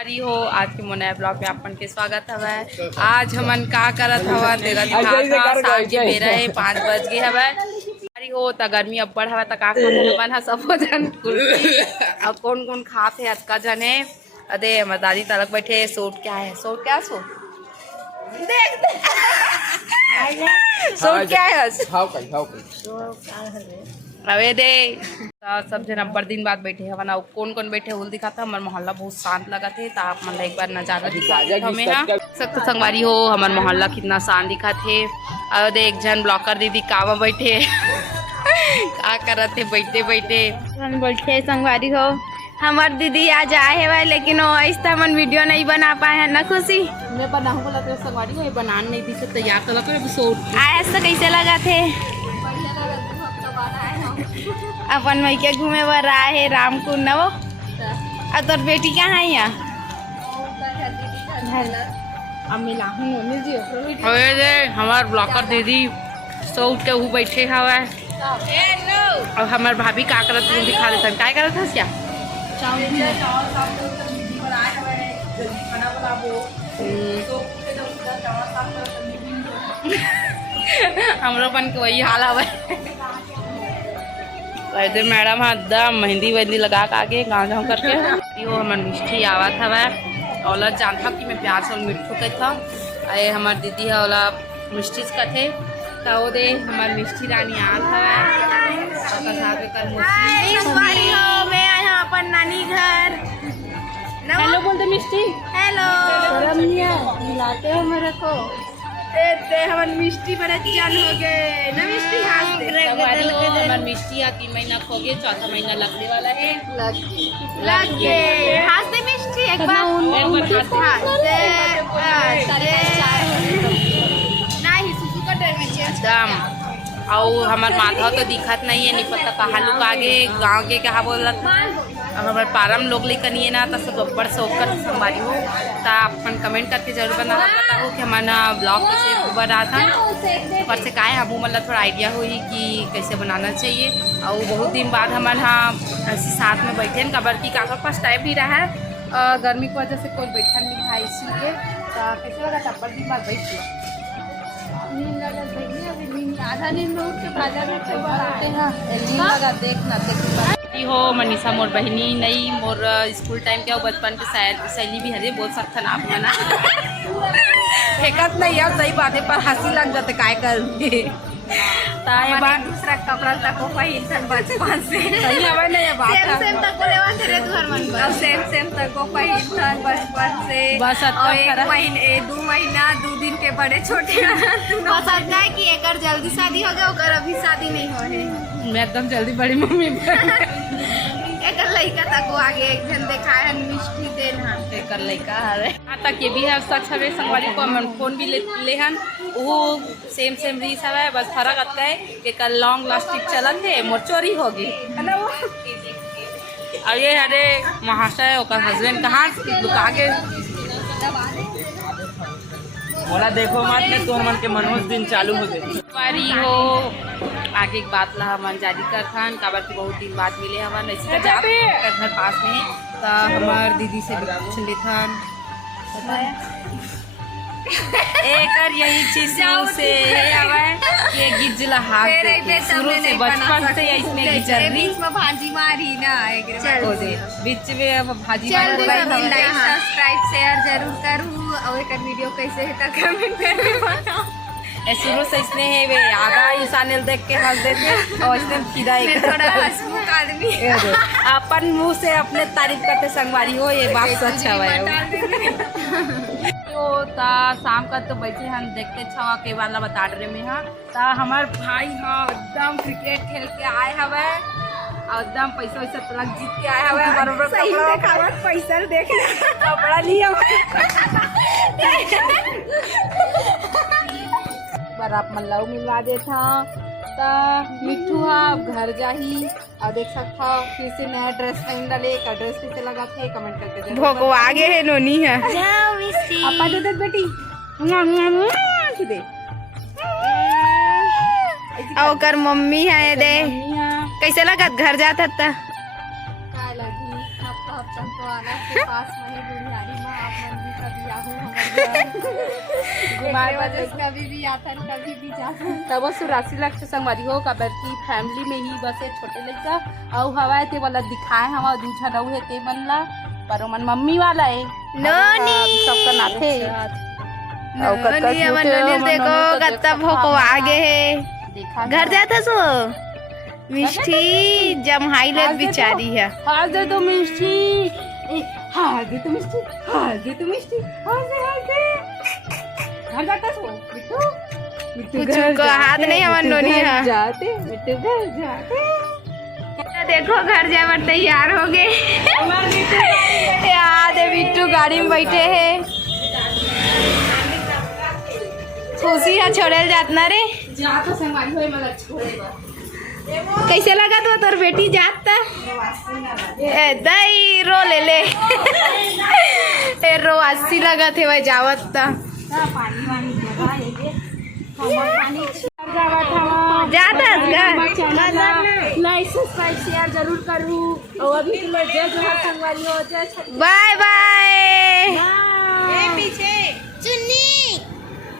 हो आज के मोनया ब्लॉग में अपन के स्वागत हवे। आज हमन का करत हवन तेरा दिखा शाम के बेरा है 5 बज गए हवे। हो त गर्मी अब्बड़ हवा त का हमन ह सब जन कुर्सी अब कौन खात है आज का जन है। अरे हमर दादी तलक बैठे सूट क्या है सूट क्या सूट देख सूट क्या है अवे दे सब जन अब्बड़ दिन बाद बैठे हवन और कौन बैठे हुल दिखाता हमार मोहल्ला बहुत शांत लगा थे तो आप मन एक बार नजारा दिखा हमें सख्त संगवारी हो हमार मोहल्ला कितना शांत दिखा थे। और एक जन ब्लॉकर दीदी कावा बैठे का करत थे बैठे बैठे संगवारी हो हमार दीदी आज आए हुए लेकिन वो ऐसा मन वीडियो नहीं बना पाए है ना खुशी मैं बनाऊँ बोला तो संगवारी हो बनाने नहीं थी से तैयार तो लगा आया तो कैसे लगा थे अपन मई के घूमे बर आए है रामकुंड न वो और तोर बेटी कहाँ है यहाँ हमार ब्लॉकर दीदी सो उठ के बैठे हवा और हमार भाभी का करत दिखा देता क्या करत है क्या हमरो अपन के वही हाल हवा वैसे मैडम एकदम मेहंदी वेहंदी लगा के आगे गाँव जाऊँ करके वो हमार मिष्टी आवत हवा और जानता कि मैं प्याज और मिर्चू के था अरे हमार दीदी है वाला मिष्टी का थे तो वो दे हमार मिष्टी रानी आल हवा मैं आया अपन नानी घर हेलो बोलते मिष्टी हेलो मिलाते हो मेरे को हमार मिष्टी बड़ा जान हो गए ना मिष्टी हमार मिष्टी 3 महीना खो गए 4था महीना लगने वाला है लग गए हाथ से मिष्टी एक बार नहीं सुसु का टाइम एकदम और हमार माथा तो दिखत नहीं है नहीं पता कहाँ लोग आगे गाँव के क्या बोल रहा हमारे पारम लोग लेकर नहीं है ना तो सब बब्बर से होकर संभाली हो तो अपन कमेंट करके जरूर बता हो कि हमारा ब्लॉग कैसे ऊपर रहा था पर से का है हम मतलब थोड़ा आइडिया हुई कि कैसे बनाना चाहिए और बहुत दिन बाद हमारे यहाँ ऐसे साथ में बैठे हैं कबर की काका पास टाइम भी रहा है गर्मी की वजह से कोई बैठा नहीं था इसीलिए तो कैसे लगा था बड़ी दिन बाद बैठ गया आधा नींद में उठ के बाजार लगा देखना हो मनीषा मोर बहनी नहीं मोर स्कूल टाइम के बचपन के सहेली भी हरे बोल सकता ना आप ना फेंकत नहीं है सही बात है पर हंसी लग जाते काय कर दूसरा कपड़ा तक पहिन बचपन से सही हवा नहीं बात सेम तक लेवा तेरे घर मन सेम तक पहिन बचपन से बस 2 महीना 2 दिन के बड़े छोटे बस है कि एक जल्दी शादी हो गया और अभी शादी नहीं हो है मैं एकदम जल्दी बड़ी मम्मी एक लड़का तक आगे एक जन देखा है मिष्टी देन हां एक लड़का है तक ये भी है सच हवे संगवारी को हम फोन भी ले हन वो सेम रीस है बस फर्क आता है कि कल लॉन्ग लास्टिक चलन थे मोर चोरी होगी है ना वो और ये अरे महाशय और हस्बैंड कहाँ लुका के बोला देखो मत ने तो मन के मनोज दिन चालू हो गई वारी हो आगे एक बात ला मन जारी कर खान काबर की बहुत दिन बाद मिले हमारे घर पास में तो हमार दीदी से पूछ ले थान एक यही चीज से ये गिजला हाथ शुरू से बचपन से इसमें गिजर बीच में भाजी मारी ना बीच में भाजी मारी लाइक सब्सक्राइब शेयर जरूर करूँ और एक वीडियो कैसे है तक कमेंट में बताओ शुरू से इसने है वे आधा इंसान देख के हंस देते और इसने सीधा एक थोड़ा हंसमुख आदमी अपन मुंह से अपने तारीफ करते संगवारी हो ये बात सच है तो शाम का तो बैठे हम देखते छवा के वाला बता रहे में हाँ तो हमार भाई हाँ एकदम क्रिकेट खेल के आए हवे और एकदम पैसा वैसा तलक जीत के आए हवे बराबर पैसा देख कपड़ा लिया पर आप मल्लाऊ मिलवा दे था मिठू घर जाही और देख सकता फिर से नया ड्रेस पहन डाले का ड्रेस कैसे लगा थे कमेंट करके भोगो आगे है नोनी है जाओ मिस्टी अपा दे दे बेटी दे और कर मम्मी है दे कैसे लगा घर जाता था का लगी हफ्ता तो आना के पास में बुढ़ियारी कभी भी आता कभी भी जाता तब वो सुरासी लगते संगवारी हो कबर की फैमिली में ही बस छोटे लड़का और हवा ते वाला दिखाए हवा दूसरा रहू है ते बनला पर मन मम्मी वाला है नोनी सबका नाथे नोनी हमन नोनी देखो कत्ता भोको आगे है घर जाता सो मिष्टी जमहाई ले बिचारी है हां दे तो मिष्टी हां दे तो मिष्टी हां दे तो मिष्टी हां दे घर जाता सो मिट्टू कुछ को हाथ नहीं हमन नोनी है जाते मिट्टू घर जाते देखो घर जावर तैयार हो गए यार दे बिट्टू गाड़ी में बैठे हैं खुशी है छोड़े जात ना रे जा तो संगवारी होए मला छोड़ेगा कैसे लगा तो तोर बेटी जाता ए दई रो ले ए रो 80 लगा थे वह जावत ता पानी वानी लगा ये पानी जाता लाइक सब्सक्राइब शेयर जरूर करूँ और अभी मैं जय जोहार संगवारी हो जय बाय बाय पीछे